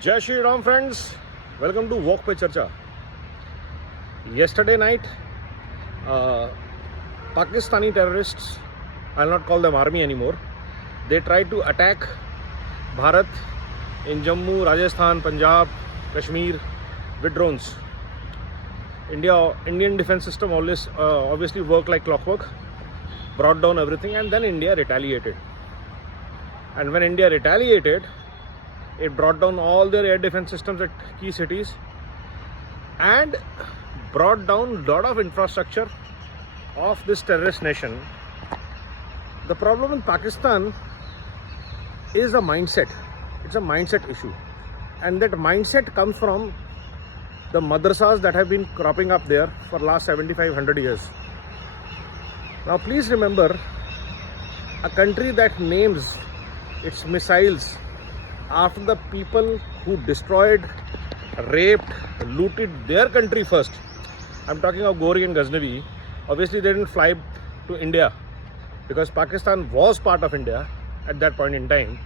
Jai Shri Ram friends, welcome to Walk Pe Charcha. Yesterday night, Pakistani terrorists, I'll not call them army anymore, they tried to attack Bharat in Jammu, Rajasthan, Punjab, Kashmir with drones. Indian defense system always obviously worked like clockwork, brought down everything, and then India retaliated. And when India retaliated, it brought down all their air defense systems at key cities and brought down a lot of infrastructure of this terrorist nation. The problem in Pakistan is a mindset. It's a mindset issue. And that mindset comes from the madrasas that have been cropping up there for last 7,500 years. Now please remember, a country that names its missiles after the people who destroyed, raped, looted their country first. I'm talking of Ghori and Ghaznavi. Obviously they didn't fly to India because Pakistan was part of India at that point in time.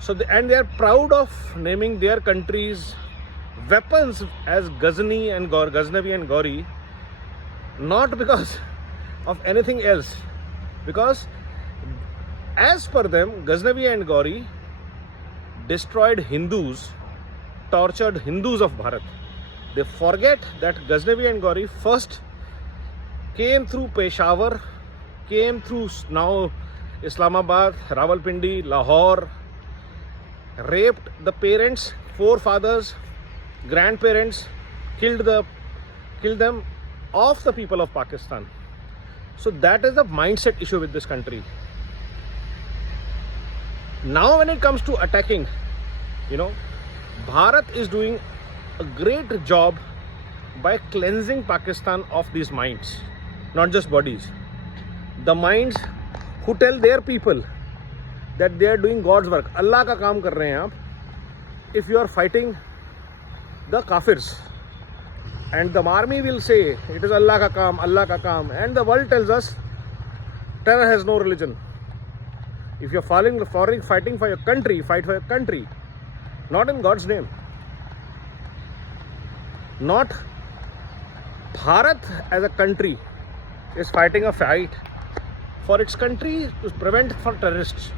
So and they are proud of naming their country's weapons as Ghaznavi and Ghori, not because of anything else, because as per them, Ghaznavi and Ghori destroyed Hindus, tortured Hindus of Bharat. They forget that Ghaznavi and Ghori first came through Peshawar, came through now Islamabad, Rawalpindi, Lahore, raped the parents, forefathers, grandparents, killed them of the people of Pakistan. So that is the mindset issue with this country. Now when it comes to attacking, Bharat is doing a great job by cleansing Pakistan of these minds, not just bodies. The minds who tell their people that they are doing God's work. Allah ka kaam kar rahe hain aap. If you are fighting the kafirs, and the army will say it is Allah ka kaam, and the world tells us terror has no religion. If you're fighting for your country, fight for your country, not in God's name. Not Bharat as a country is fighting a fight for its country to prevent for terrorists.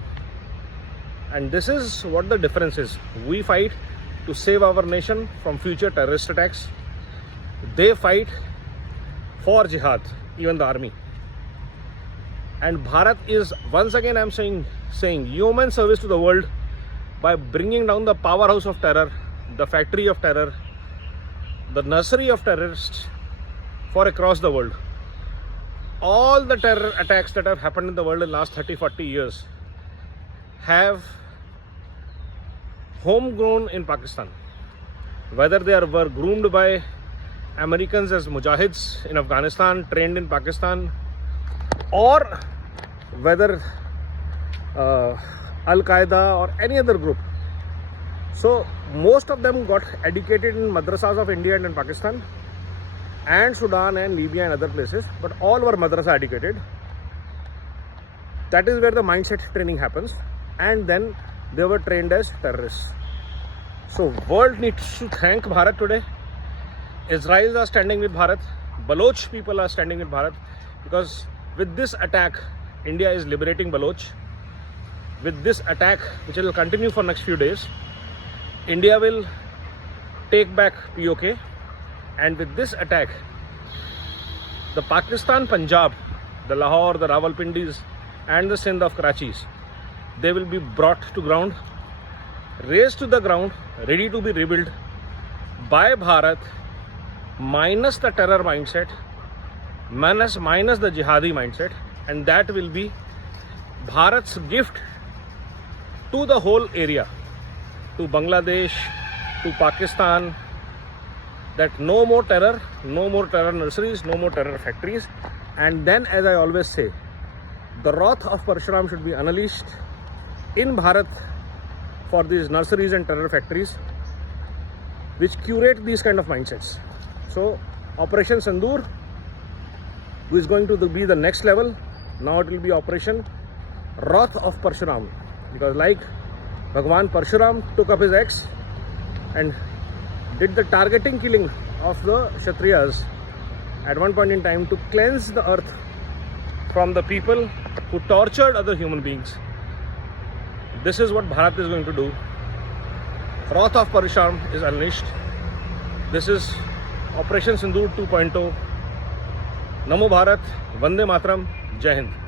And this is what the difference is. We fight to save our nation from future terrorist attacks. They fight for jihad, even the army. And Bharat is, once again I'm saying human service to the world by bringing down the powerhouse of terror, the factory of terror, the nursery of terrorists for across the world. All the terror attacks that have happened in the world in the last 30-40 years have homegrown in Pakistan. Whether they were groomed by Americans as mujahids in Afghanistan, trained in Pakistan, or whether Al-Qaeda or any other group. So most of them got educated in madrasas of India and in Pakistan and Sudan and Libya and other places, but all were madrasa educated. That is where the mindset training happens, and then they were trained as terrorists. So world needs to thank Bharat today. Israelis are standing with Bharat, Baloch people are standing with Bharat, because with this attack, India is liberating Baloch. With this attack, which will continue for next few days, India will take back POK. And with this attack, the Pakistan Punjab, the Lahore, the Rawalpindis, and the Sindh of Karachis, they will be brought to ground, raised to the ground, ready to be rebuilt by Bharat, minus the terror mindset, minus the jihadi mindset, and that will be Bharat's gift to the whole area, to Bangladesh, to Pakistan, that no more terror nurseries, no more terror factories. And then, as I always say, the wrath of Parshuram should be unleashed in Bharat for these nurseries and terror factories which curate these kind of mindsets. So Operation Sindoor is going to be the next level. Now it will be Operation Wrath of Parshuram, because like Bhagwan Parshuram took up his axe, and did the targeting killing of the Kshatriyas at one point in time to cleanse the earth from the people who tortured other human beings. This is what Bharat is going to do. Wrath of Parashuram is unleashed. This is Operation Sindoor 2.0. Namo Bharat, Vande Mataram, Jai Hind.